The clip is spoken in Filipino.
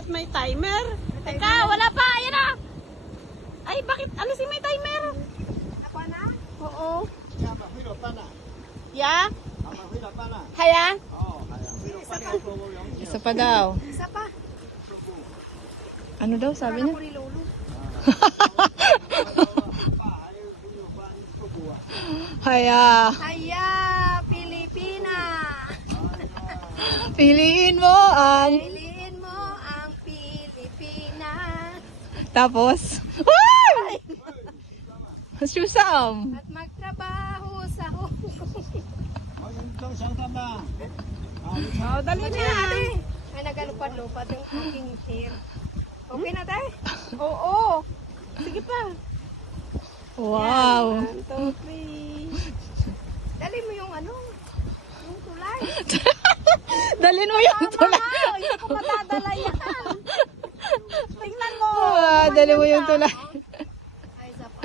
at may timer. Teka, wala pa. Ayan na. Ay, bakit? Alisin may timer. Ako na? Oo. Ya, mahirap pa na. Ya? Mahirap pa na. Haya? Oo, kaya. Mahirap pa na. Isa pa daw. Isa pa. Ano daw sabi niya? Ako ni Lolo. Haya. Haya, Pilipina. Piliin mo ang... Piliin mo ang Pilipinas. Tapos... Ay! Susam. At magtrabaho sa Magandang siyang tanda. Oh, dali na. Ay, nagalupad-lupad yung aking hair. Okay na tayo? Oo. Sige pa. Wow. 1, 2, 3. Dali mo yung ano, yung tulay. Dalin mo yung tulay. Hindi ko matadala yan. Tingnan mo. Dali mo yung tulay. Ay, isa pa.